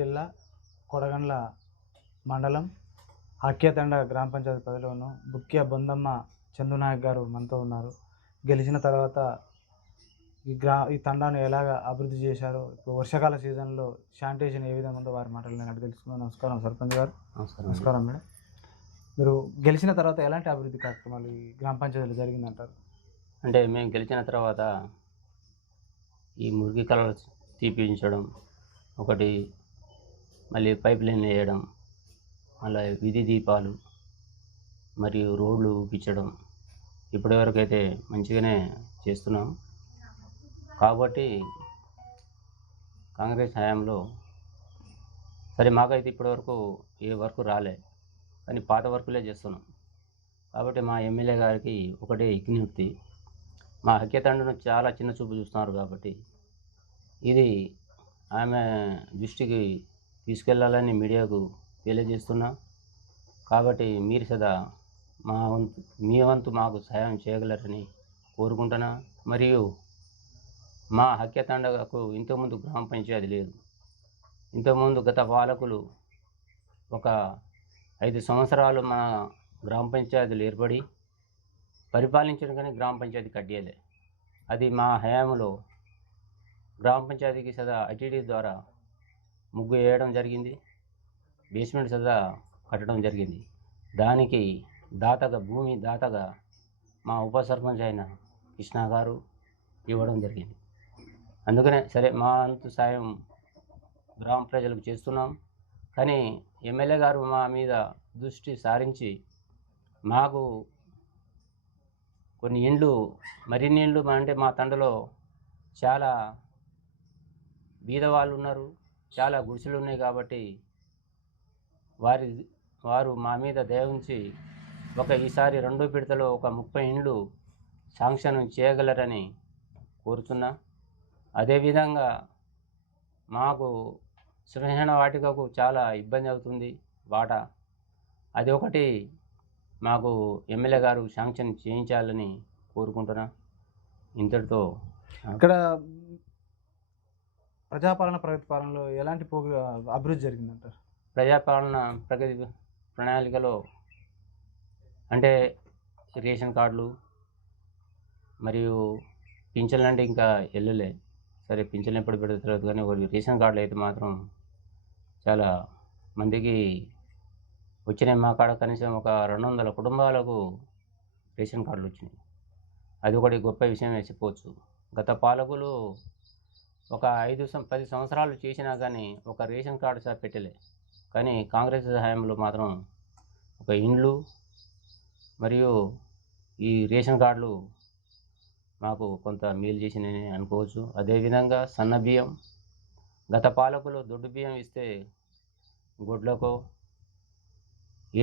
జిల్లా కొడగండ్ల మండలం హక్యతండ గ్రామ పంచాయతీ పరిధిలోను బుక్య బొందమ్మ చందునాయక్ గారు మనతో ఉన్నారు. గెలిచిన తర్వాత ఈ తండాను ఎలాగ అభివృద్ధి చేశారో, ఇప్పుడు వర్షాకాల సీజన్లో శానిటేషన్ ఏ విధంగా ఉందో వారి మాటలు నేను తెలుసుకున్నాను. నమస్కారం సర్పంచ్ గారు. నమస్కారం మేడం. మీరు గెలిచిన తర్వాత ఎలాంటి అభివృద్ధి కార్యక్రమాలు ఈ గ్రామ పంచాయతీలో జరిగిందంటారు? అంటే మేము గెలిచిన తర్వాత ఈ మురికి కాలువలు తీపించడం, ఒకటి మళ్ళీ పైప్ లైన్ వేయడం, మళ్ళీ వీధి దీపాలు మరియు రోడ్లు ఊపించడం ఇప్పటివరకు అయితే మంచిగానే చేస్తున్నాం. కాబట్టి కాంగ్రెస్ హయాంలో సరే మాకైతే ఇప్పటివరకు ఏ వర్క్ రాలే, కానీ పాత వర్కులే చేస్తున్నాం. కాబట్టి మా ఎమ్మెల్యే గారికి ఒకటే విజ్ఞప్తి, మా హక్యతండను చాలా చిన్న చూపు చూస్తున్నారు. కాబట్టి ఇది ఆమె దృష్టికి తీసుకెళ్లాలని మీడియాకు తెలియజేస్తున్నా. కాబట్టి మీరు సదా మీ వంతు మాకు సహాయం చేయగలరని కోరుకుంటున్నా. మరియు మా హక్యతండకు ఇంతకుముందు గ్రామ పంచాయతీ లేదు. ఇంతకుముందు గత పాలకులు ఒక 5 సంవత్సరాలు మన గ్రామ పంచాయతీలు ఏర్పడి పరిపాలించడం, కానీ గ్రామ పంచాయతీ కట్టేయలే. అది మా హయాంలో గ్రామ పంచాయతీకి సదా ఐటీడీ ద్వారా ముగ్గు వేయడం జరిగింది, బేస్మెంట్ సదా కట్టడం జరిగింది. దానికి భూమి దాతగా మా ఉప సర్పంచ్ అయిన కృష్ణ గారు ఇవ్వడం జరిగింది. అందుకనే సరే మా అంతు సాయం గ్రామ ప్రజలకు చేస్తున్నాం. కానీ ఎమ్మెల్యే గారు మా మీద దృష్టి సారించి మాకు కొన్ని మరిన్ని ఇండ్లు అంటే మా తండలో చాలా బీదవాళ్ళు ఉన్నారు, చాలా గుడిసెలు ఉన్నాయి. కాబట్టి వారు మా మీద దయ ఉంచి ఈసారి రెండో విడతలో ఒక 30 ఇండ్లు శాంక్షన్ చేయగలరని కోరుతున్నా. అదేవిధంగా మాకు శ్మశాన వాటికకు చాలా ఇబ్బంది అవుతుంది వాటా, అది ఒకటి మాకు ఎమ్మెల్యే గారు శాంక్షన్ చేయించాలని కోరుకుంటున్నా. ఇంతటితో ఇక్కడ ప్రజాపాలన ప్రగతి పాలనలో ఎలాంటి అభివృద్ధి జరిగిందంటారు? ప్రజాపాలన ప్రగతి ప్రణాళికలో అంటే రేషన్ కార్డులు మరియు పింఛన్లు అంటే ఇంకా వెళ్ళలే. సరే పింఛన్లు ఎప్పుడు పెడితే తెలియదు, కానీ రేషన్ కార్డులు అయితే మాత్రం చాలా మందికి వచ్చినాయి. మా కాడ కనీసం ఒక 200 కుటుంబాలకు రేషన్ కార్డులు వచ్చినాయి. అది ఒకటి గొప్ప విషయమే చెప్పవచ్చు. గత పాలకులు ఒక 10 సంవత్సరాలు చేసినా కానీ ఒక రేషన్ కార్డు సార్ పెట్టలే. కానీ కాంగ్రెస్ హయాంలో మాత్రం ఒక ఇండ్లు మరియు ఈ రేషన్ కార్డులు మాకు కొంత మేలు చేసినని అనుకోవచ్చు. అదేవిధంగా సన్న బియ్యం, గత పాలకులు దొడ్డు బియ్యం ఇస్తే గొడ్లకో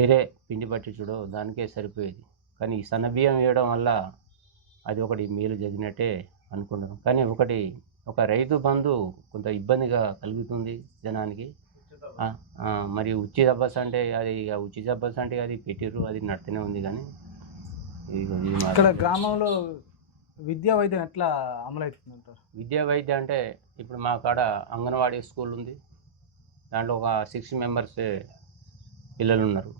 ఏరే పిండి పట్టించుడో దానికే సరిపోయేది. కానీ ఈ సన్న బియ్యం వేయడం వల్ల అది ఒకటి మేలు జరిగినట్టే అనుకుంటున్నాం. కానీ ఒక రైతు బంధు కొంత ఇబ్బందిగా కలుగుతుంది జనానికి. మరి ఉచిత బస్సు అంటే అది పెట్టిర్రు, అది నడుతూనే ఉంది. కానీ ఇక్కడ గ్రామంలో విద్యా వైద్యం ఎట్లా అమలవుతుందంటారు? విద్యా వైద్యం అంటే ఇప్పుడు మా కాడ అంగన్వాడీ స్కూల్ ఉంది. దాంట్లో ఒక 6 మెంబర్స్ పిల్లలు ఉన్నారు.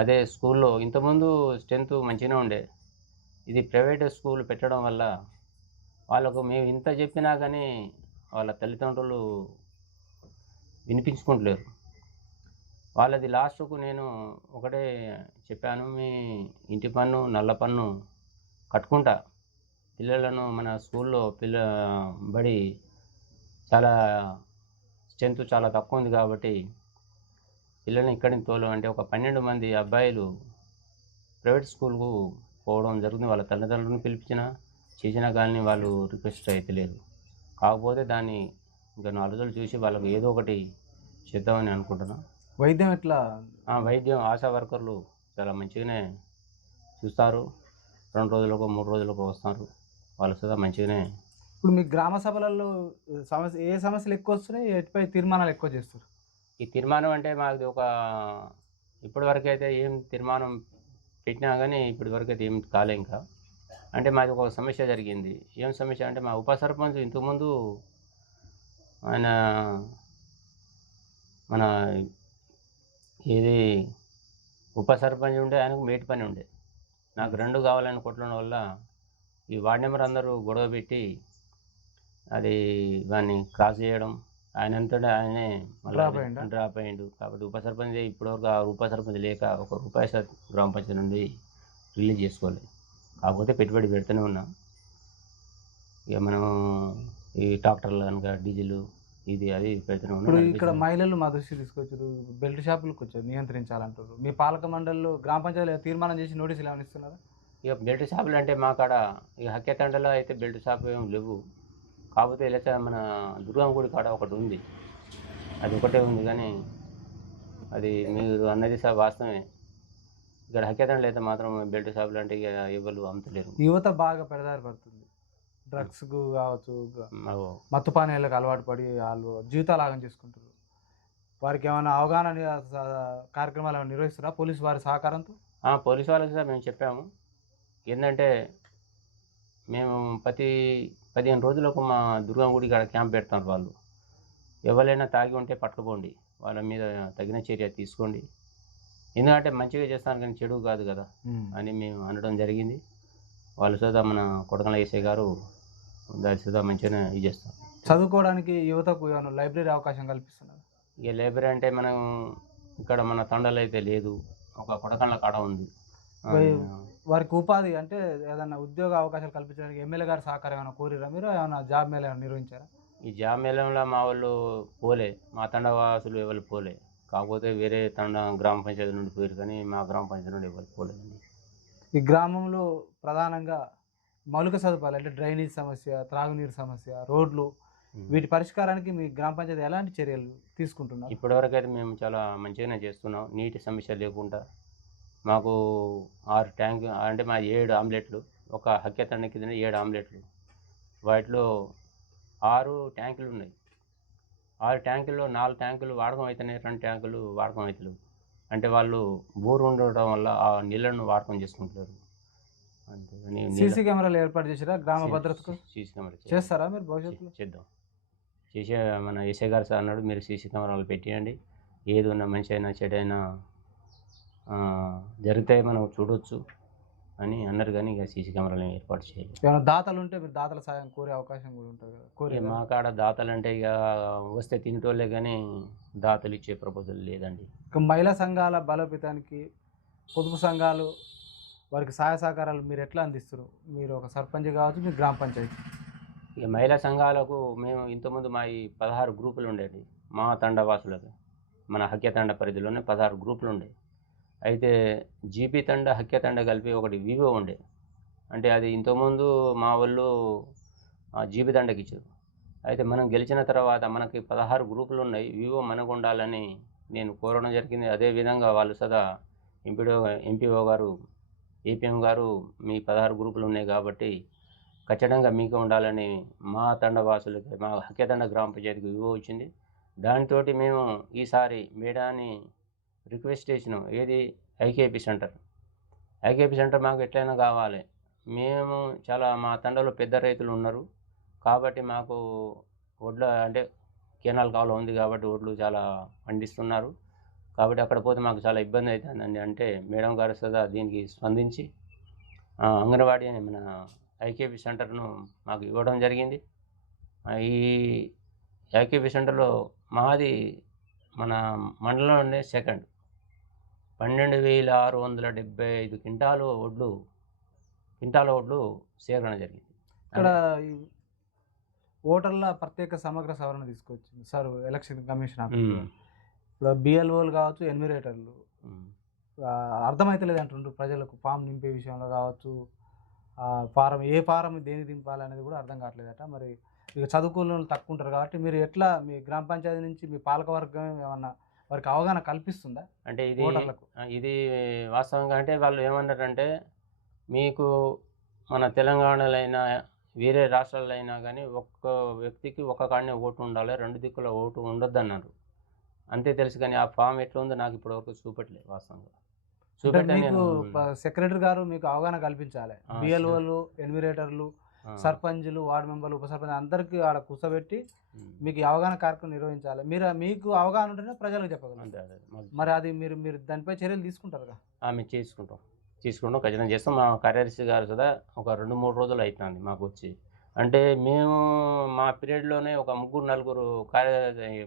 అదే స్కూల్లో ఇంతకుముందు స్ట్రెంత్ మంచిగానే ఉండే. ఇది ప్రైవేట్ స్కూల్ పెట్టడం వల్ల వాళ్ళకు మేము ఇంత చెప్పినా కానీ వాళ్ళ తల్లిదండ్రులు వినిపించుకుంటలేరు. వాళ్ళది లాస్ట్కు నేను ఒకటే చెప్పాను, మీ ఇంటి పన్ను నల్ల పన్ను కట్టుకుంటా, పిల్లలను మన స్కూల్లో బడి చాలా స్ట్రెంత్ చాలా తక్కువ ఉంది. కాబట్టి పిల్లల్ని ఇక్కడి నుంచి అంటే ఒక 12 మంది అబ్బాయిలు ప్రైవేట్ స్కూల్కు పోవడం జరుగుతుంది. వాళ్ళ తల్లిదండ్రులను చేసినా కానీ వాళ్ళు రిక్వెస్ట్ అయితే లేదు. కాకపోతే దాన్ని ఇంకా 4 రోజులు చూసి వాళ్ళకు ఏదో ఒకటి చేద్దామని అనుకుంటున్నాం. వైద్యం ఎట్లా? వైద్యం ఆశా వర్కర్లు చాలా మంచిగానే చూస్తారు. 2 రోజులకు 3 రోజులకు వస్తారు. వాళ్ళు సదా మంచిగానే. ఇప్పుడు మీ గ్రామ సభలలో ఏ సమస్యలు ఎక్కువ వస్తున్నాయి, ఎటుపై తీర్మానాలు ఎక్కువ చేస్తారు? ఈ తీర్మానం అంటే మాది ఇప్పటివరకు అయితే ఏం తీర్మానం పెట్టినా కానీ ఇప్పటివరకు అయితే ఏం కాలే. ఇంకా అంటే మాది ఒక సమస్య జరిగింది. ఏం సమస్య అంటే మా ఉప సర్పంచ్ ఇంతకుముందు ఆయన మన ఇది ఉప సర్పంచ్ ఉండే, ఆయనకు మేటి పని ఉండే. నాకు 2 కావాలని కొట్టడం వల్ల ఈ వార్డ్ మెంబర్ అందరూ గొడవ పెట్టి అది దాన్ని క్రాస్ చేయడం, ఆయనంతటా ఆయనే డ్రాప్ అయ్యిండా? డ్రాప్ అయ్యిండు. కాబట్టి ఉప సర్పంచ్ ఇప్పటివరకు ఆ ఉప సర్పంచ్ లేక ఒక రూపాయి గ్రామ పంచాయతీ నుండి రిలీజ్ చేసుకోలేదు. కాకపోతే పెట్టుబడి పెడుతూనే ఉన్నాం. ఇక మనము ఈ ట్రాక్టర్లు కనుక డీజిల్ ఇది అది పెడుతూనే ఉన్నాం. ఇప్పుడు ఇక్కడ నడిపిస్తున్నాం. మహిళలు మా దృష్టికి తీసుకొచ్చారు, బెల్ట్ షాపులకు వచ్చారు నియంత్రించాలంటారు. మీ పాలక మండలిలో గ్రామ పంచాయతీలో తీర్మానం చేసి నోటీసులు ఏమైనా ఇస్తున్నారా? ఇక బెల్ట్ షాపులు అంటే మా కాడ ఇక హక్కేతండలో అయితే బెల్ట్ షాప్ ఏమి లేవు. కాకపోతే ఇలా మన దుర్గమ్మ గుడి కాడ ఒకటి ఉంది, అది ఒకటే ఉంది. కానీ అది మీరు అన్నది వాస్తవమే. ఇక్కడ హక్కేతండలో అయితే మాత్రం బెల్ట్ షాపులు అంటే ఇక ఎవరు అమ్ముతలేరు. యువత బాగా పెడదారి పడుతుంది, డ్రగ్స్కు కావచ్చు, మాకు మత్తు పానీయాలకు అలవాటు పడి వాళ్ళు జీవితాలు ఆగం చేసుకుంటారు. వారికి ఏమైనా అవగాహన కార్యక్రమాలు ఏమైనా నిర్వహిస్తారా పోలీసు వారి సహకారంతో? పోలీసు వాళ్ళకి సార్ మేము చెప్పాము. ఏంటంటే మేము ప్రతి 15 రోజులకు మా దుర్గమ్మ గుడి కాడ క్యాంప్ పెడతారు వాళ్ళు. ఎవరైనా తాగి ఉంటే పట్టుకుపోండి, వాళ్ళ మీద తగిన చర్య తీసుకోండి. ఎందుకంటే మంచిగా చేస్తాను కానీ చెడు కాదు కదా అని మేము అనడం జరిగింది. వాళ్ళు సుధా మన కొడకల ఏసై గారు దాని సుధా మంచిగానే ఇది చేస్తారు. చదువుకోవడానికి యువతకు ఏమైనా లైబ్రరీ అవకాశం కల్పిస్తున్నారు? ఇక లైబ్రరీ అంటే మనం ఇక్కడ మన తండలో అయితే లేదు, ఒక కొడకళ్ళ కాడ ఉంది. వారికి ఉపాధి అంటే ఏదైనా ఉద్యోగ అవకాశాలు కల్పించడానికి ఎమ్మెల్యే గారి సహకారం ఏమైనా కోరిరా మీరు? ఏమైనా జాబ్ మేళ ఏమైనా నిర్వహించారా? ఈ జాబ్ మేళంలో మా వాళ్ళు పోలే, మా తండవాసులు ఎవరు పోలే. కాకపోతే వేరే తండ గ్రామ పంచాయతీ నుండి పోయారు, కానీ మా గ్రామ పంచాయతీ నుండి ఎవరు పోలేదండి. ఈ గ్రామంలో ప్రధానంగా మౌలిక సదుపాయాలు అంటే డ్రైనేజ్ సమస్య, త్రాగునీరు సమస్య, రోడ్లు, వీటి పరిష్కారానికి మీ గ్రామ పంచాయతీ ఎలాంటి చర్యలు తీసుకుంటున్నారు? ఇప్పటివరకు అయితే మేము చాలా మంచిగానే చేస్తున్నాం. నీటి సమస్య లేకుండా మాకు 6 ట్యాంకు అంటే మా 7 ఆమ్లెట్లు, ఒక హక్కేతండ కింద 7 ఆమ్లెట్లు, వాటిలో 6 ట్యాంకులు ఉన్నాయి. 6 ట్యాంకుల్లో 4 ట్యాంకులు వాడకం అవుతున్నాయి, 2 ట్యాంకులు వాడకం అవుతలేవు. అంటే వాళ్ళు బోరు ఉండడం వల్ల ఆ నీళ్ళను వాడకం చేసుకుంటారు. అంతే. సీసీ కెమెరాలు ఏర్పాటు చేసారా గ్రామ భద్రతకు? సీసీ కెమెరా చేస్తారా మీరు భవిష్యత్తులో? చేద్దాం. చేసే మన ఎస్ఐ గారు సార్ అన్నాడు, మీరు సీసీ కెమెరాలు పెట్టియండి, ఏది ఉన్నా మంచి అయినా చెడైనా జరిగితే మనం చూడవచ్చు అని అన్నారు. కానీ ఇక సీసీ కెమెరాలు ఏర్పాటు చేయాలి. ఏమైనా దాతలు ఉంటే మీరు దాతల సాయం కోరే అవకాశం కూడా ఉంటుంది కదా? మా కాడ దాతలు అంటే ఇక వస్తే తినేటోళ్ళే, కానీ దాతలు ఇచ్చే ప్రపోజల్ లేదండి. ఇక మహిళా సంఘాల బలోపేతానికి పొదుపు సంఘాలు వారికి సహాయ సహకారాలు మీరు ఎట్లా అందిస్తారు? మీరు ఒక సర్పంచ్ కావచ్చు, మీరు గ్రామ పంచాయతీ. ఇక మహిళా సంఘాలకు మేము ఇంతకుముందు మా ఈ 16 గ్రూపులు ఉండేవి మా తండవాసులకు. మన హక్కేతండ పరిధిలోనే 16 గ్రూపులు ఉండేవి. అయితే జీపీ తండ హక్కేతండ కలిపి ఒకటి వివో ఉండే. అంటే అది ఇంతకుముందు మా వాళ్ళు జీపీ తండకి ఇచ్చారు. అయితే మనం గెలిచిన తర్వాత మనకి 16 గ్రూపులు ఉన్నాయి, వివో మనకు ఉండాలని నేను కోరడం జరిగింది. అదేవిధంగా వాళ్ళు సదా ఎంపీఓ గారు, ఏపీఎం గారు మీ 16 గ్రూపులు ఉన్నాయి కాబట్టి ఖచ్చితంగా మీకు ఉండాలని మా తండవాసులకి, మా హక్కేతండ గ్రామ పంచాయతీకి వివో వచ్చింది. దానితో మేము ఈసారి మేడాన్ని రిక్వెస్ట్ చేసినాం, ఏది ఐకేపీ సెంటర్. ఐకేపీ సెంటర్ మాకు ఎట్లయినా కావాలి. మేము చాలా మా తండలో పెద్ద రైతులు ఉన్నారు కాబట్టి మాకు వడ్ల అంటే కెనాల్ కాలువ ఉంది కాబట్టి వడ్లు చాలా పండిస్తున్నారు. కాబట్టి అక్కడ పోతే మాకు చాలా ఇబ్బంది అవుతుందండి. అంటే మేడం గారు సదా దీనికి స్పందించి అంగన్వాడీ అని మన ఐకేపీ సెంటర్ను మాకు ఇవ్వడం జరిగింది. ఈ ఐకేపీ సెంటర్లో మాది మన మండలంలోనే సెకండ్, 12,675 క్వింటాల వడ్లు సేకరణ జరిగింది. ఇక్కడ ఓటర్ల ప్రత్యేక సమగ్ర సవరణ తీసుకొచ్చింది సార్ ఎలక్షన్ కమిషన్ ఆఫీస్. ఇప్పుడు బిఎల్ఓలు కావచ్చు, ఎన్యూమరేటర్లు అర్థమవుతలేదు అంటుండ్రు ప్రజలకు. ఫామ్ నింపే విషయంలో కావచ్చు, ఏ ఫారం దేనికి దింపాలి అనేది కూడా అర్థం కావట్లేదట. మరి ఇక చదువుకున్న వాళ్ళు తక్కువ ఉంటారు కాబట్టి మీరు ఎట్లా మీ గ్రామ పంచాయతీ నుంచి మీ పాలకవర్గం ఏమన్నా వారికి అవగాహన కల్పిస్తుందా? అంటే ఇది వాస్తవంగా అంటే వాళ్ళు ఏమన్నారంటే, మీకు మన తెలంగాణలో అయినా వేరే రాష్ట్రాల్లో అయినా కానీ ఒక్క వ్యక్తికి ఒక్క కాడనే ఓటు ఉండాలి, 2 దిక్కుల ఓటు ఉండొద్దు అన్నారు. అంతే తెలుసు, కానీ ఆ ఫామ్ ఎట్లా ఉందో నాకు ఇప్పటివరకు చూపెట్టలేదు. వాస్తవంగా సెక్రటరీ గారు మీకు అవగాహన కల్పించాలి. బిఎల్ఓలు, ఎన్యూమరేటర్లు సర్పంచులు, వార్డు మెంబర్లు, ఉప సర్పంచ్ అందరికీ ఆడ కూర్చోబెట్టి మీకు ఈ అవగాహన కార్యక్రమం నిర్వహించాలి. మీకు అవగాహన ఉంటేనే ప్రజలకు చెప్పగలరు. అంతే అదే మరి అది మీరు దానిపై చర్యలు తీసుకుంటారుగా? మేము తీసుకుంటాం ఖచ్చితంగా చేస్తాం. మా కార్యదర్శి గారు కూడా ఒక 2-3 రోజులు అవుతుంది మాకు వచ్చి. అంటే మేము మా పీరియడ్లోనే ఒక 3-4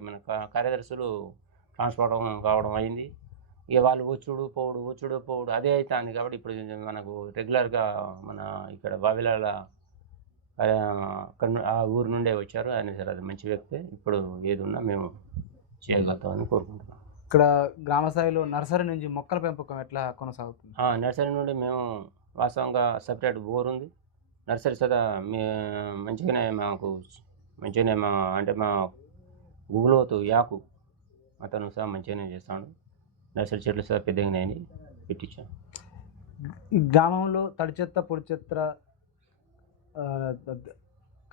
మన కార్యదర్శులు ట్రాన్స్ఫర్ కావడం అయింది. ఇక వాళ్ళు వచ్చుడు పోవుడు అదే అవుతుంది. కాబట్టి ఇప్పుడు మనకు రెగ్యులర్గా మన ఇక్కడ బావిలాల ఆ ఊరు నుండే వచ్చారు. ఆయన సరే అది మంచి వ్యక్తే. ఇప్పుడు ఏది ఉన్నా మేము చేయగలుగుతామని కోరుకుంటున్నాం. ఇక్కడ గ్రామ స్థాయిలో నర్సరీ నుంచి మొక్కల పెంపకం ఎట్లా కొనసాగుతుంది? నర్సరీ నుండి మేము వాస్తవంగా సపరేట్ బోర్ ఉంది. నర్సరీ సదా మంచిగానే అంటే మా గుగులోతు యాకు అతను సహా మంచిగానే చేస్తాడు. నర్సరీ చెట్లు సహా పెద్దగానే పెట్టించాం. గ్రామంలో తడి చెత్త పొడి చెత్త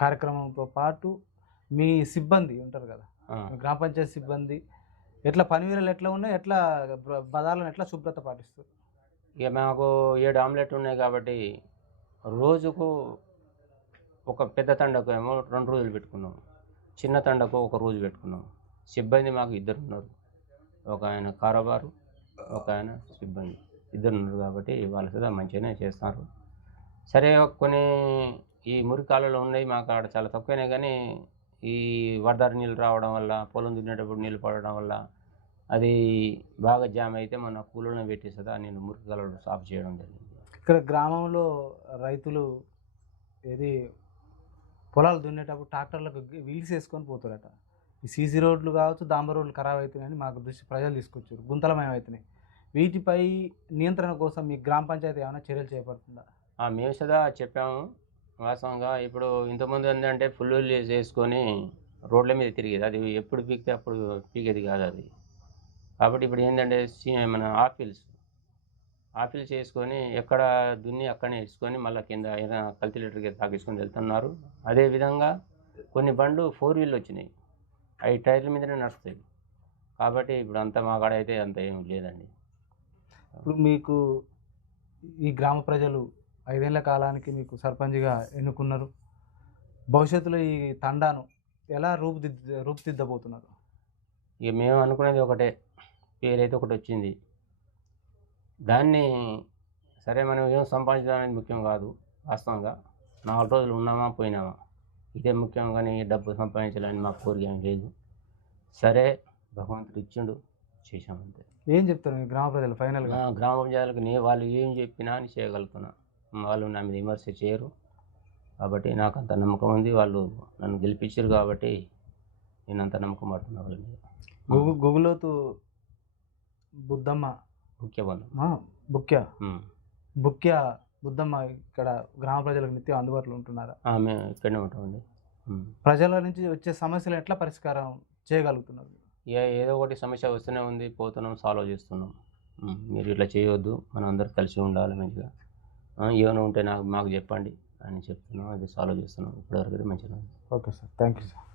కార్యక్రమంతో పాటు మీ సిబ్బంది ఉంటారు కదా, గ్రామ పంచాయతీ సిబ్బంది ఎట్లా పనివేళలు ఎట్లా ఉన్నాయి, ఎట్లా బజార్లను ఎట్లా శుభ్రత పాటిస్తారు? ఇక మాకు 7 ఆమ్లెట్లు ఉన్నాయి కాబట్టి రోజుకు ఒక పెద్ద తండకు ఏమో 2 రోజులు పెట్టుకున్నాం, చిన్న తండకు 1 రోజు పెట్టుకున్నాం. సిబ్బంది మాకు 2 ఉన్నారు. ఒక ఆయన కారోబారు, ఒక ఆయన సిబ్బంది 2 ఉన్నారు. కాబట్టి వాళ్ళు కూడా మంచిగానే చేస్తున్నారు. సరే కొన్ని ఈ మురికాలలో ఉన్నాయి మాకు ఆడ చాలా తక్కువనే, కానీ ఈ వరదారి నీళ్ళు రావడం వల్ల, పొలం దున్నేటప్పుడు నీళ్ళు పడడం వల్ల అది బాగా జామ్ అయితే మన కూలను పెట్టేస్తుందా నేను మురికాలలో సాఫ్ చేయడం జరిగింది. ఇక్కడ గ్రామంలో రైతులు పొలాలు దున్నేటప్పుడు ట్రాక్టర్లకు వీల్స్ వేసుకొని పోతారట. ఈ సీసీ రోడ్లు కావచ్చు, డాంబర్ రోడ్లు ఖరాబ్ అవుతున్నాయని మాకు దృష్టి ప్రజలు తీసుకొచ్చారు, గుంతలమయం అవుతున్నాయి. వీటిపై నియంత్రణ కోసం మీ గ్రామ పంచాయతీ ఏమైనా చర్యలు చేపడుతుందా? మేము సదా చెప్పాము. వాస్తవంగా ఇప్పుడు ఇంతకుముందు ఏంటంటే ఫుల్ చేసుకొని రోడ్ల మీద తిరిగేది, అది ఎప్పుడు పీకితే అప్పుడు పీకేది కాదు అది. కాబట్టి ఇప్పుడు ఏంటంటే మన ఆఫీల్స్ చేసుకొని ఎక్కడ దున్ని అక్కడనే వేసుకొని మళ్ళీ కింద కల్టిలేటర్కి తాగించుకొని వెళ్తున్నారు. అదేవిధంగా కొన్ని బండ్లు 4 వీల్ వచ్చినాయి, అవి టైర్ల మీదనే నడుస్తాయి. కాబట్టి ఇప్పుడు అంతా మా కాడ అయితే అంత ఏమి లేదండి. ఇప్పుడు మీకు ఈ గ్రామ ప్రజలు 5 ఏళ్ల కాలానికి మీకు సర్పంచ్గా ఎన్నుకున్నారు. భవిష్యత్తులో ఈ తండాను ఎలా రూపుదిద్దబోతున్నారు? ఇక మేము అనుకునేది ఒకటే, పేరైతే ఒకటి వచ్చింది. దాన్ని సరే మనం ఏం సంపాదించడం అనేది ముఖ్యం కాదు. వాస్తవంగా 4 రోజులు ఉన్నామా పోయినామా ఇదే ముఖ్యం, కానీ డబ్బు సంపాదించాలని మా కోరిక ఏం లేదు. సరే భగవంతుడు ఇచ్చిండు, చేసామంతే. ఏం చెప్తారు మీ గ్రామ ప్రజలు ఫైనల్గా? గ్రామ పంచాయతీలకు వాళ్ళు ఏం చెప్పినా అని చేయగలుగుతున్నా. వాళ్ళు నా మీద విమర్శ చేయరు కాబట్టి నాకు అంత నమ్మకం ఉంది. వాళ్ళు నన్ను గెలిపించారు కాబట్టి నేను అంత నమ్మకం పడుతున్నా వాళ్ళ మీద. గుగులోతు బుద్దమ్మ బుక్య బుద్దమ్మ ఇక్కడ గ్రామ ప్రజలకు నిత్యం అందుబాటులో ఉంటున్నారా? మేము ఇక్కడనే ఉంటామండి. ప్రజల నుంచి వచ్చే సమస్యలు ఎట్లా పరిష్కారం చేయగలుగుతున్నారు? ఏదో ఒకటి సమస్య వస్తూనే ఉంది, పోతున్నాం, సాల్వ్ చేస్తున్నాం. మీరు ఇట్లా చేయవద్దు, మనం అందరం కలిసి ఉండాలి మంచిగా, ఏమైనా ఉంటే మాకు చెప్పండి అని చెప్తున్నాం, అది సాల్వ్ చేస్తున్నాం. ఇప్పటివరకు అయితే మంచిగా ఉంది. Okay sir, thank you sir.